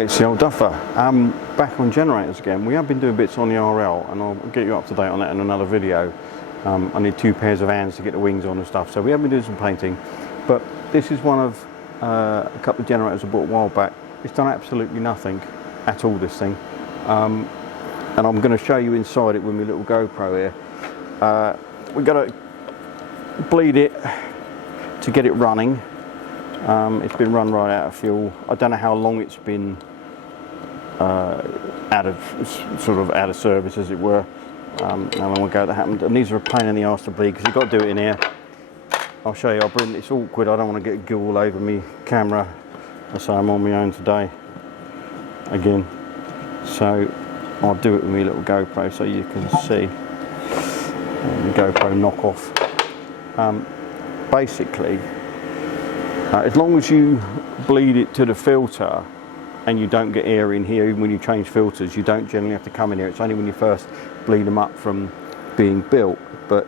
Right, it's the old Duffer. Back on generators again. We have been doing bits on the RL, and I'll get you up to date on that in another video. I need 2 pairs of hands to get the wings on and stuff, so we have been doing some painting. But this is one of a couple of generators I bought a while back. It's done absolutely nothing at all, this thing. And I'm going to show you inside it with my little GoPro here. We've got to bleed it to get it running. It's been run right out of fuel. I don't know how long it's been out of service, as it were. How long ago that happened. And these are a pain in the arse to bleed because you've got to do it in here. I'll show you. It's awkward. I don't want to get goo all over me camera. So I'm on my own today again. So I'll do it with my little GoPro so you can see. The GoPro knockoff. Basically, as long as you bleed it to the filter and you don't get air in here, even when you change filters, you don't generally have to come in here. It's only when you first bleed them up from being built. But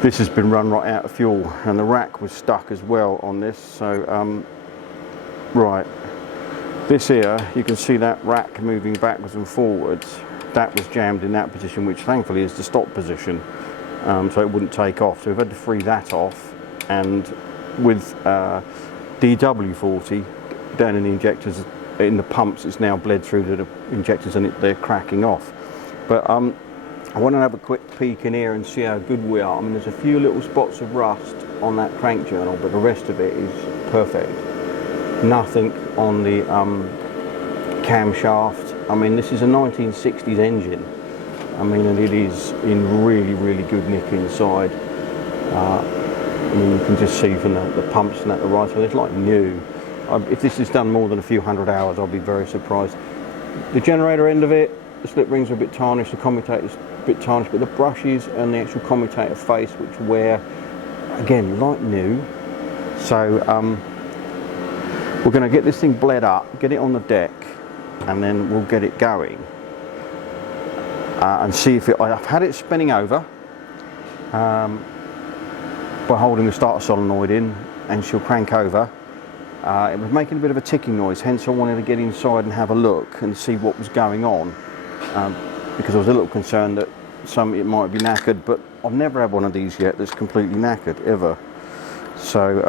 this has been run right out of fuel, and the rack was stuck as well on this. So right, this here, you can see that rack moving backwards and forwards. That was jammed in that position, which thankfully is the stop position, so it wouldn't take off. So we've had to free that off. And with DW40 down in the injectors, in the pumps, it's now bled through to the injectors and they're cracking off. But I want to have a quick peek in here and see how good we are. I mean, there's a few little spots of rust on that crank journal, but the rest of it is perfect. Nothing on the camshaft. I mean, this is a 1960s engine. I mean, and it is in really, really good nick inside. I mean, you can just see from the pumps and at the right, so it's like new. If this is done more than a few hundred hours, I'll be very surprised. The generator end of it, the slip rings are a bit tarnished, the commutator's a bit tarnished, but the brushes and the actual commutator face, which wear, again, like new. So we're going to get this thing bled up, get it on the deck, and then we'll get it going. And see if I've had it spinning over. By holding the starter solenoid in, and she'll crank over. It was making a bit of a ticking noise, hence I wanted to get inside and have a look and see what was going on, because I was a little concerned that it might be knackered, but I've never had one of these yet that's completely knackered, ever. So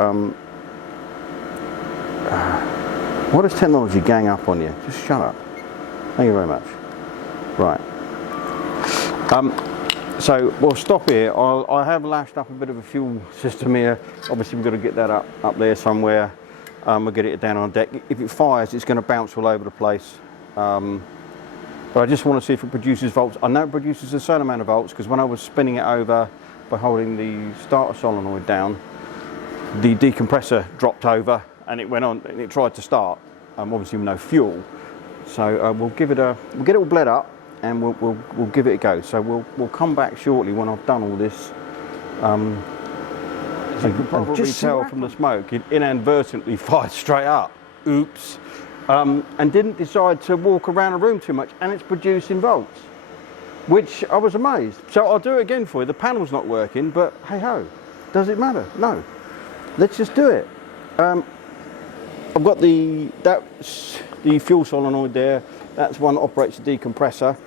why does technology gang up on you? Just shut up. Thank you very much. Right. So we'll stop here. I have lashed up a bit of a fuel system here. Obviously we've got to get that up there somewhere. We'll get it down on deck. If it fires, it's going to bounce all over the place. But I just want to see if it produces volts. I know it produces a certain amount of volts because when I was spinning it over by holding the starter solenoid down, the decompressor dropped over and it went on and it tried to start. Obviously with no fuel. So we'll get it all bled up. And we'll give it a go. So we'll come back shortly when I've done all this. As you can probably just tell from the smoke, it inadvertently fired straight up. Oops. And didn't decide to walk around a room too much, and it's producing volts, which I was amazed. So I'll do it again for you. The panel's not working, but hey ho, does it matter? No. Let's just do it. I've got the fuel solenoid there. That's one that operates the decompressor.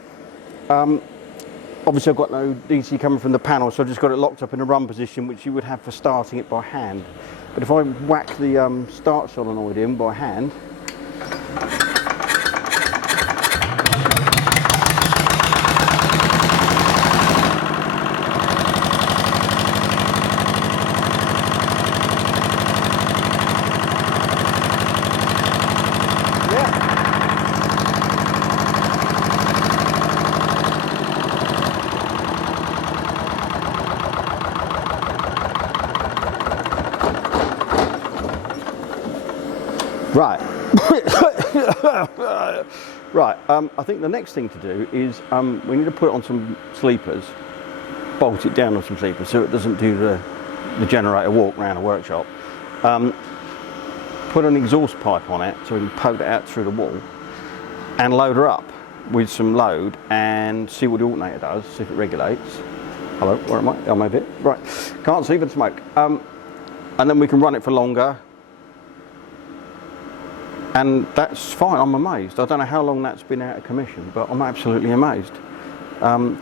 Obviously I've got no DC coming from the panel, so I've just got it locked up in a run position, which you would have for starting it by hand. But if I whack the start solenoid in by hand, right. Right, I think the next thing to do is we need to put it on some sleepers, bolt it down on some sleepers so it doesn't do the generator walk around the workshop. Put an exhaust pipe on it so we can poke it out through the wall and load her up with some load and see what the alternator does, see if it regulates. Hello, where am I? I'm over it. Right, can't see for the smoke. And then we can run it for longer. And that's fine, I'm amazed. I don't know how long that's been out of commission, but I'm absolutely amazed.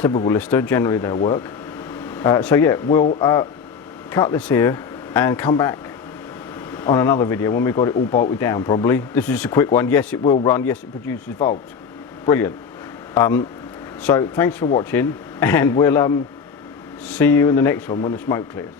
Typical Lister, generally their work. So yeah, we'll cut this here and come back on another video when we've got it all bolted down probably. This is just a quick one. Yes, it will run. Yes, it produces volts. Brilliant. So thanks for watching, and we'll see you in the next one when the smoke clears.